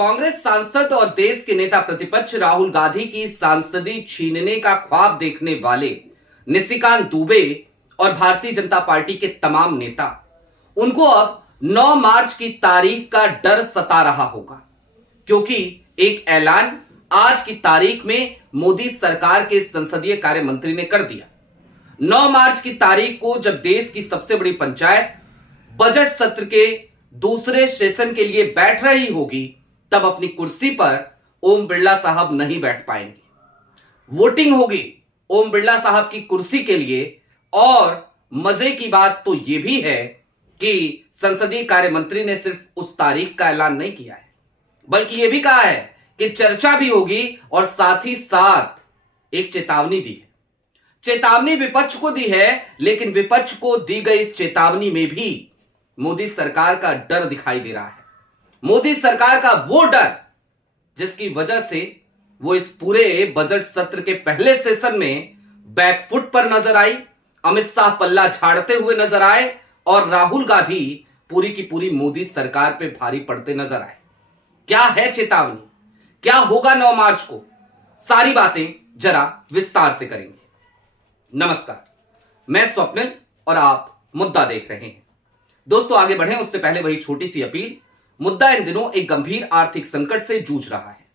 कांग्रेस सांसद और देश के नेता प्रतिपक्ष राहुल गांधी की सांसदी छीनने का ख्वाब देखने वाले निशिकांत दुबे और भारतीय जनता पार्टी के तमाम नेता, उनको अब 9 मार्च की तारीख का डर सता रहा होगा, क्योंकि एक ऐलान आज की तारीख में मोदी सरकार के संसदीय कार्य मंत्री ने कर दिया। 9 मार्च की तारीख को जब देश की सबसे बड़ी पंचायत बजट सत्र के दूसरे सेशन के लिए बैठ रही होगी, तब अपनी कुर्सी पर ओम बिरला साहब नहीं बैठ पाएंगे। वोटिंग होगी ओम बिरला साहब की कुर्सी के लिए। और मजे की बात तो यह भी है कि संसदीय कार्य मंत्री ने सिर्फ उस तारीख का ऐलान नहीं किया है, बल्कि यह भी कहा है कि चर्चा भी होगी और साथ ही साथ एक चेतावनी दी है। चेतावनी विपक्ष को दी है, लेकिन विपक्ष को दी गई इस चेतावनी में भी मोदी सरकार का डर दिखाई दे रहा है। मोदी सरकार का वो डर जिसकी वजह से वो इस पूरे बजट सत्र के पहले सेशन में बैकफुट पर नजर आई, अमित शाह पल्ला झाड़ते हुए नजर आए और राहुल गांधी पूरी की पूरी मोदी सरकार पे भारी पड़ते नजर आए। क्या है चेतावनी, क्या होगा 9 मार्च को, सारी बातें जरा विस्तार से करेंगे। नमस्कार, मैं स्वप्निल और आप मुद्दा देख रहे हैं। दोस्तों, आगे बढ़ें उससे पहले वही छोटी सी अपील। मुद्दा इन दिनों एक गंभीर आर्थिक संकट से जूझ रहा है।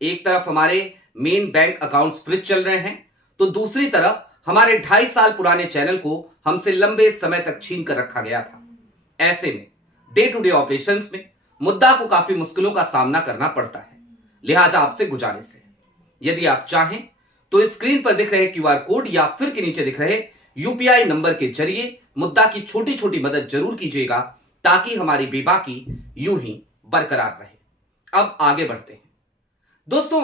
एक तरफ हमारे मेन बैंक अकाउंट्स फ्रीज चल रहे हैं, तो दूसरी तरफ हमारे 2.5 साल पुराने चैनल को हमसे लंबे समय तक छीन कर रखा गया था। ऐसे में डे टू डे ऑपरेशंस में मुद्दा को काफी मुश्किलों का सामना करना पड़ता है। लिहाजा आपसे गुजारिश है, यदि आप चाहें तो स्क्रीन पर दिख रहे QR कोड या फिर के नीचे दिख रहे UPI नंबर के जरिए मुद्दा की छोटी छोटी मदद जरूर कीजिएगा, ताकि हमारी बेबाकी यूं ही बरकरार रहे। अब आगे बढ़ते हैं। दोस्तों,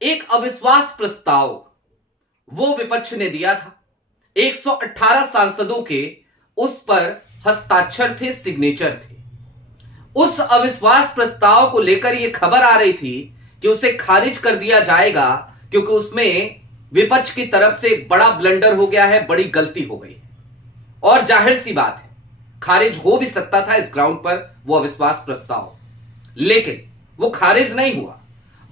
एक अविश्वास प्रस्ताव वो विपक्ष ने दिया था। 118 सांसदों के उस पर हस्ताक्षर थे, सिग्नेचर थे। उस अविश्वास प्रस्ताव को लेकर यह खबर आ रही थी कि उसे खारिज कर दिया जाएगा, क्योंकि उसमें विपक्ष की तरफ से एक बड़ा ब्लंडर हो गया है, बड़ी गलती हो गई है। और जाहिर सी बात है, खारिज हो भी सकता था इस ग्राउंड पर वो अविश्वास प्रस्ताव, लेकिन वो खारिज नहीं हुआ,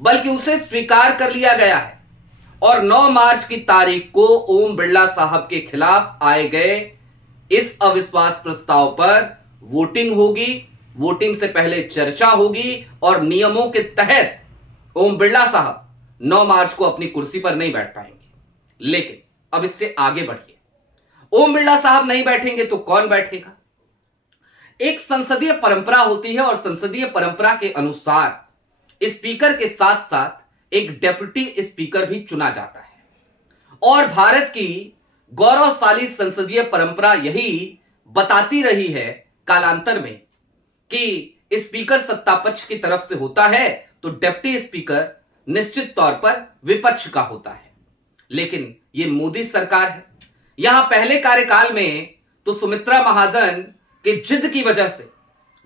बल्कि उसे स्वीकार कर लिया गया है। और 9 मार्च की तारीख को ओम बिरला साहब के खिलाफ आए गए इस अविश्वास प्रस्ताव पर वोटिंग होगी। वोटिंग से पहले चर्चा होगी और नियमों के तहत ओम बिरला साहब 9 मार्च को अपनी कुर्सी पर नहीं बैठ पाएंगे। लेकिन अब इससे आगे बढ़िए। ओम बिरला साहब नहीं बैठेंगे तो कौन बैठेगा? एक संसदीय परंपरा होती है और संसदीय परंपरा के अनुसार स्पीकर के साथ साथ एक डेप्यूटी स्पीकर भी चुना जाता है। और भारत की गौरवशाली संसदीय परंपरा यही बताती रही है कालांतर में कि स्पीकर सत्ता पक्ष की तरफ से होता है तो डेप्यूटी स्पीकर निश्चित तौर पर विपक्ष का होता है। लेकिन यह मोदी सरकार है। यहां पहले कार्यकाल में तो सुमित्रा महाजन के जिद की वजह से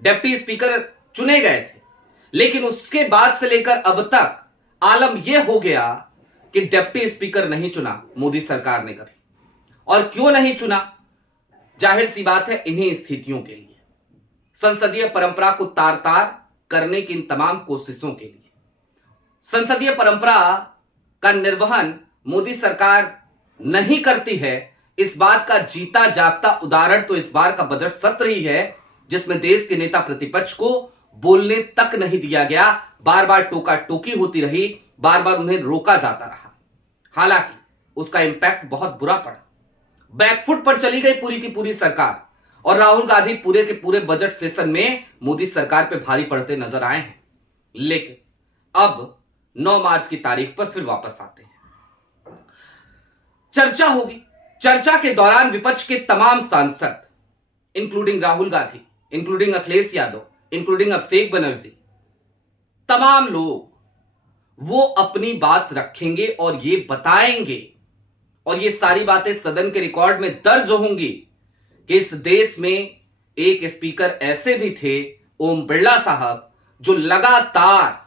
डेप्यूटी स्पीकर चुने गए थे, लेकिन उसके बाद से लेकर अब तक आलम यह हो गया कि डेप्यूटी स्पीकर नहीं चुना मोदी सरकार ने कभी। और क्यों नहीं चुना? जाहिर सी बात है, इन्हीं स्थितियों के लिए, संसदीय परंपरा को तार तार करने की इन तमाम कोशिशों के लिए। संसदीय परंपरा का निर्वहन मोदी सरकार नहीं करती है, इस बात का जीता जागता उदाहरण तो इस बार का बजट सत्र ही है, जिसमें देश के नेता प्रतिपक्ष को बोलने तक नहीं दिया गया। बार बार टोका टोकी होती रही, बार बार उन्हें रोका जाता रहा। हालांकि उसका इंपैक्ट बहुत बुरा पड़ा। बैकफुट पर चली गई पूरी की पूरी सरकार और राहुल गांधी पूरे के पूरे बजट सेशन में मोदी सरकार पे भारी पड़ते नजर आए हैं। लेकिन अब 9 मार्च की तारीख पर फिर वापस आते हैं। चर्चा होगी। चर्चा के दौरान विपक्ष के तमाम सांसद, including Rahul Gandhi, including Akhilesh Yadav, including Abhishek Banerjee, तमाम लोग वो अपनी बात रखेंगे और ये बताएंगे, और ये सारी बातें सदन के रिकॉर्ड में दर्ज होंगी कि इस देश में एक स्पीकर ऐसे भी थे, ओम बिरला साहब, जो लगातार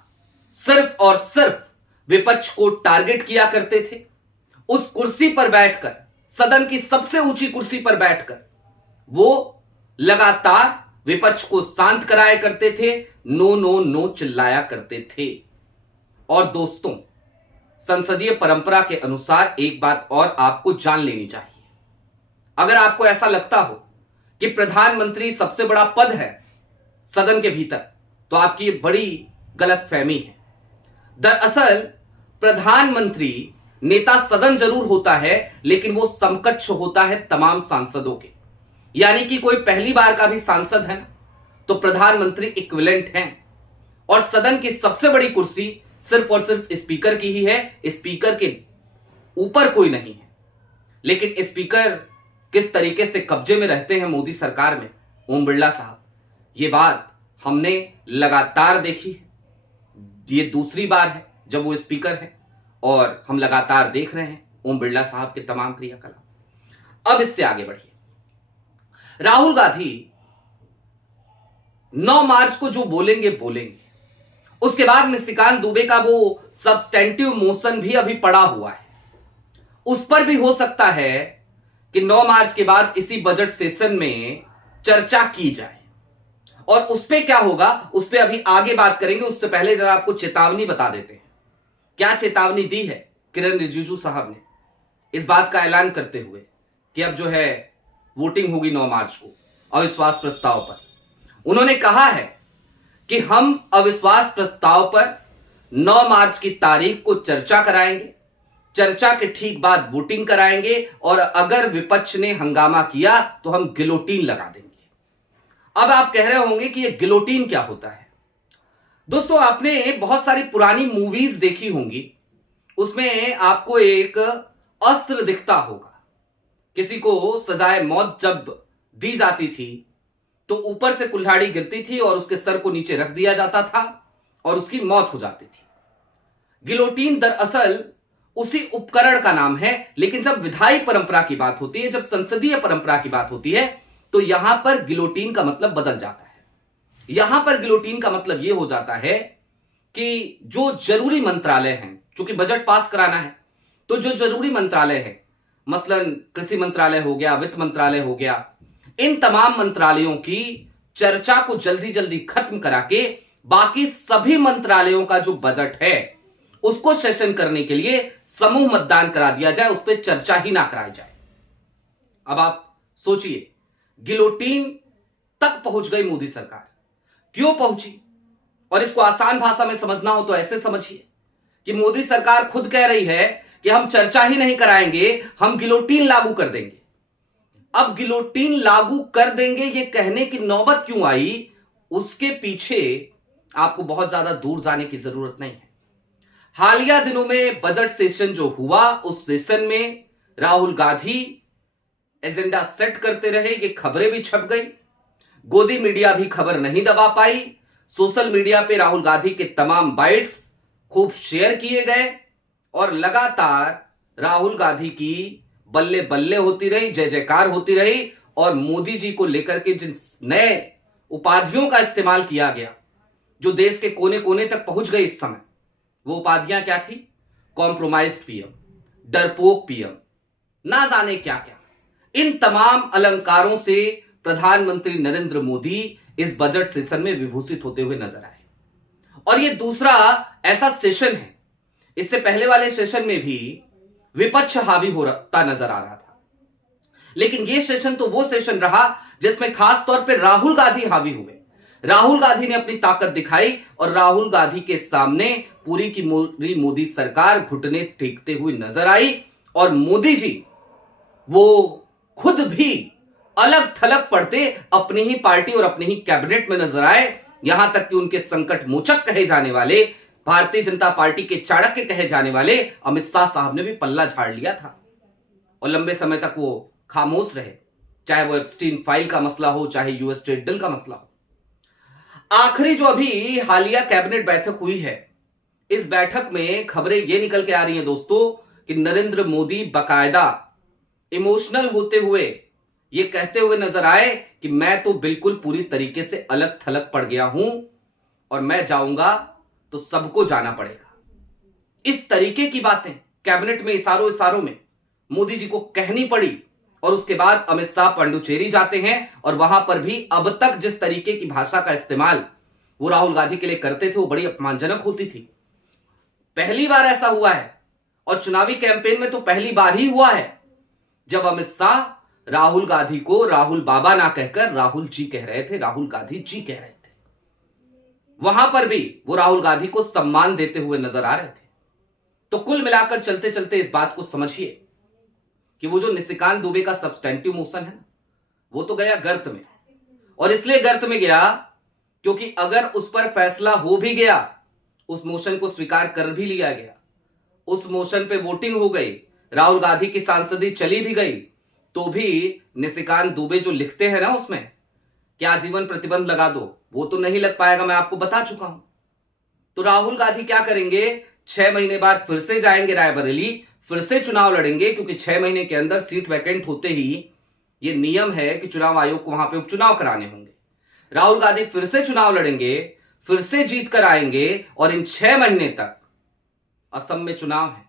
सिर्फ और सिर्फ विपक्ष को टारगेट किया करते थे। उस कुर्सी पर बैठकर, सदन की सबसे ऊंची कुर्सी पर बैठकर वो लगातार विपक्ष को शांत कराया करते थे, नो नो नो चिल्लाया करते थे। और दोस्तों, संसदीय परंपरा के अनुसार एक बात और आपको जान लेनी चाहिए। अगर आपको ऐसा लगता हो कि प्रधानमंत्री सबसे बड़ा पद है सदन के भीतर, तो आपकी ये बड़ी गलतफहमी है। दरअसल प्रधानमंत्री नेता सदन जरूर होता है, लेकिन वो समकक्ष होता है तमाम सांसदों के। यानी कि कोई पहली बार का भी सांसद है ना, तो प्रधानमंत्री इक्विवेलेंट हैं। और सदन की सबसे बड़ी कुर्सी सिर्फ और सिर्फ स्पीकर की ही है, स्पीकर के ऊपर कोई नहीं है। लेकिन स्पीकर किस तरीके से कब्जे में रहते हैं मोदी सरकार में, ओम बिरला साहब, ये बात हमने लगातार देखी है। ये दूसरी बार है जब वो स्पीकर है और हम लगातार देख रहे हैं ओम बिरला साहब के तमाम क्रियाकलाप। अब इससे आगे बढ़िए। राहुल गांधी 9 मार्च को जो बोलेंगे, उसके बाद निशिकांत दुबे का वो सब्सटेंटिव मोशन भी अभी पड़ा हुआ है। उस पर भी हो सकता है कि 9 मार्च के बाद इसी बजट सेशन में चर्चा की जाए। और उस पे क्या होगा, उस पे अभी आगे बात करेंगे। उससे पहले जरा आपको चेतावनी बता देते हैं। क्या चेतावनी दी है किरण रिजिजू साहब ने इस बात का ऐलान करते हुए कि अब जो है वोटिंग होगी 9 मार्च को अविश्वास प्रस्ताव पर। उन्होंने कहा है कि हम अविश्वास प्रस्ताव पर 9 मार्च की तारीख को चर्चा कराएंगे, चर्चा के ठीक बाद वोटिंग कराएंगे, और अगर विपक्ष ने हंगामा किया तो हम गिलोटीन लगा देंगे। अब आप कह रहे होंगे कि यह गिलोटीन क्या होता है। दोस्तों, आपने बहुत सारी पुरानी मूवीज देखी होंगी, उसमें आपको एक अस्त्र दिखता होगा। किसी को सजाए मौत जब दी जाती थी तो ऊपर से कुल्हाड़ी गिरती थी और उसके सर को नीचे रख दिया जाता था और उसकी मौत हो जाती थी। गिलोटीन दरअसल उसी उपकरण का नाम है। लेकिन जब विधायी परंपरा की बात होती है, जब संसदीय परंपरा की बात होती है, तो यहां पर गिलोटीन का मतलब बदल जाता है। यहां पर गिलोटीन का मतलब यह हो जाता है कि जो जरूरी मंत्रालय हैं, चूंकि बजट पास कराना है, तो जो जरूरी मंत्रालय है, मसलन कृषि मंत्रालय हो गया, वित्त मंत्रालय हो गया, इन तमाम मंत्रालयों की चर्चा को जल्दी जल्दी खत्म करा के बाकी सभी मंत्रालयों का जो बजट है उसको सेशन करने के लिए समूह मतदान करा दिया जाए, उस पर चर्चा ही ना कराई जाए। अब आप सोचिए, गिलोटीन तक पहुंच गई मोदी सरकार। क्यों पहुंची? और इसको आसान भाषा में समझना हो तो ऐसे समझिए कि मोदी सरकार खुद कह रही है कि हम चर्चा ही नहीं कराएंगे, हम गिलोटीन लागू कर देंगे। अब गिलोटीन लागू कर देंगे ये कहने की नौबत क्यों आई, उसके पीछे आपको बहुत ज्यादा दूर जाने की जरूरत नहीं है। हालिया दिनों में बजट सेशन जो हुआ, उस सेशन में राहुल गांधी एजेंडा सेट करते रहे, ये खबरें भी छप गई। गोदी मीडिया भी खबर नहीं दबा पाई। सोशल मीडिया पे राहुल गांधी के तमाम बाइट्स खूब शेयर किए गए और लगातार राहुल गांधी की बल्ले बल्ले होती रही, जय जयकार होती रही। और मोदी जी को लेकर के जिन नए उपाधियों का इस्तेमाल किया गया, जो देश के कोने कोने तक पहुंच गई इस समय, वो उपाधियां क्या थी? कॉम्प्रोमाइज्ड पीएम, डरपोक पीएम, ना जाने क्या क्या। इन तमाम अलंकारों से प्रधानमंत्री नरेंद्र मोदी इस बजट सेशन में विभूषित होते हुए नजर आए। और ये दूसरा ऐसा सेशन है, इससे पहले वाले सेशन में भी विपक्ष हावी होता नजर आ रहा था, लेकिन यह सेशन तो वो सेशन रहा जिसमें खास तौर पे राहुल गांधी हावी हुए। राहुल गांधी ने अपनी ताकत दिखाई और राहुल गांधी के सामने पूरी की पूरी मोदी सरकार घुटने टेकते हुए नजर आई। और मोदी जी वो खुद भी अलग थलग पड़ते अपनी ही पार्टी और अपनी ही कैबिनेट में नजर आए। यहां तक कि उनके संकट मोचक कहे जाने वाले, भारतीय जनता पार्टी के चाणक्य कहे जाने वाले अमित शाह साहब ने भी पल्ला झाड़ लिया था और लंबे समय तक वो खामोश रहे, चाहे वो एप्स्टीन फाइल का मसला हो, चाहे यूएस ट्रेड डील का मसला हो। आखिरी जो अभी हालिया कैबिनेट बैठक हुई है, इस बैठक में खबरें ये निकल के आ रही हैं दोस्तों कि नरेंद्र मोदी बकायदा इमोशनल होते हुए ये कहते हुए नजर आए कि मैं तो बिल्कुल पूरी तरीके से अलग थलग पड़ गया हूं और मैं जाऊंगा तो सबको जाना पड़ेगा। इस तरीके की बातें कैबिनेट में इशारों में मोदी जी को कहनी पड़ी। और उसके बाद अमित शाह पांडुचेरी जाते हैं और वहां पर भी अब तक जिस तरीके की भाषा का इस्तेमाल वो राहुल गांधी के लिए करते थे वो बड़ी अपमानजनक होती थी। पहली बार ऐसा हुआ है और चुनावी कैंपेन में तो पहली बार ही हुआ है जब अमित शाह राहुल गांधी को राहुल बाबा ना कहकर राहुल जी कह रहे थे, राहुल गांधी जी कह रहे थे। वहां पर भी वो राहुल गांधी को सम्मान देते हुए नजर आ रहे थे। तो कुल मिलाकर चलते चलते इस बात को समझिए कि वो जो निशिकांत दुबे का सब्सटेंटिव मोशन है वो तो गया गर्त में, और इसलिए गर्त में गया क्योंकि अगर उस पर फैसला हो भी गया, उस मोशन को स्वीकार कर भी लिया गया, उस मोशन पे वोटिंग हो गई, राहुल गांधी की सांसदी चली भी गई, तो भी निशिकांत दुबे जो लिखते हैं ना उसमें कि आजीवन प्रतिबंध लगा दो, वो तो नहीं लग पाएगा, मैं आपको बता चुका हूं। तो राहुल गांधी क्या करेंगे, 6 महीने बाद फिर से जाएंगे रायबरेली, फिर से चुनाव लड़ेंगे, क्योंकि 6 महीने के अंदर सीट वैकेंट होते ही ये नियम है कि चुनाव आयोग को वहां पे उपचुनाव कराने होंगे। राहुल गांधी फिर से चुनाव लड़ेंगे, फिर से जीत कर आएंगे, और इन 6 महीने तक असम में चुनाव है,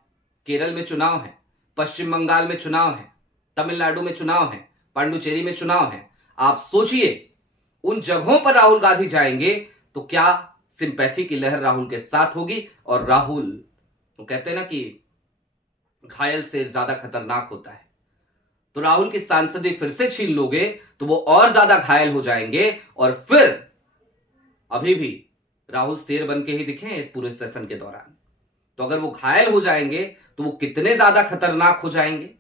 केरल में चुनाव है, पश्चिम बंगाल में चुनाव है, तमिलनाडु में चुनाव है, पांडुचेरी में चुनाव है। आप सोचिए उन जगहों पर राहुल गांधी जाएंगे तो क्या सिंपैथी की लहर राहुल के साथ होगी, और राहुल तो कहते हैं ना कि घायल शेर ज्यादा खतरनाक होता है, तो राहुल की सांसदी फिर से छीन लोगे तो वो और ज्यादा घायल हो जाएंगे, और फिर अभी भी राहुल शेर बन के ही दिखे हैं इस पूरे सेशन के दौरान। तो अगर वो घायल हो जाएंगे तो वो कितने ज्यादा खतरनाक हो जाएंगे,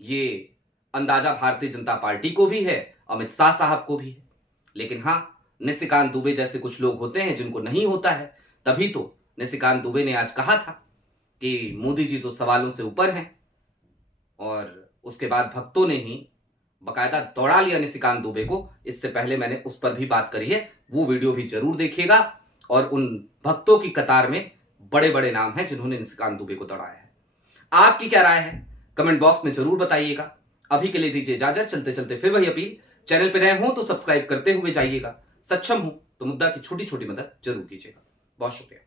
ये अंदाजा भारतीय जनता पार्टी को भी है, अमित शाह साहब को भी है। लेकिन हां, निशिकांत दुबे जैसे कुछ लोग होते हैं जिनको नहीं होता है। तभी तो निशिकांत दुबे ने आज कहा था कि मोदी जी तो सवालों से ऊपर हैं, और उसके बाद भक्तों ने ही बकायदा दौड़ा लिया निशिकांत दुबे को। इससे पहले मैंने उस पर भी बात करी है, वो वीडियो भी जरूर देखिएगा। और उन भक्तों की कतार में बड़े बड़े नाम हैं जिन्होंने निशिकांत दुबे को दौड़ाया है। आपकी क्या राय है कमेंट बॉक्स में जरूर बताइएगा। अभी के लिए दीजिए इजाजत, चलते चलते फिर वही अपील, चैनल पर नए हो तो सब्सक्राइब करते हुए जाइएगा, सक्षम हो तो मुद्दा की छोटी छोटी मदद जरूर कीजिएगा। बहुत शुक्रिया।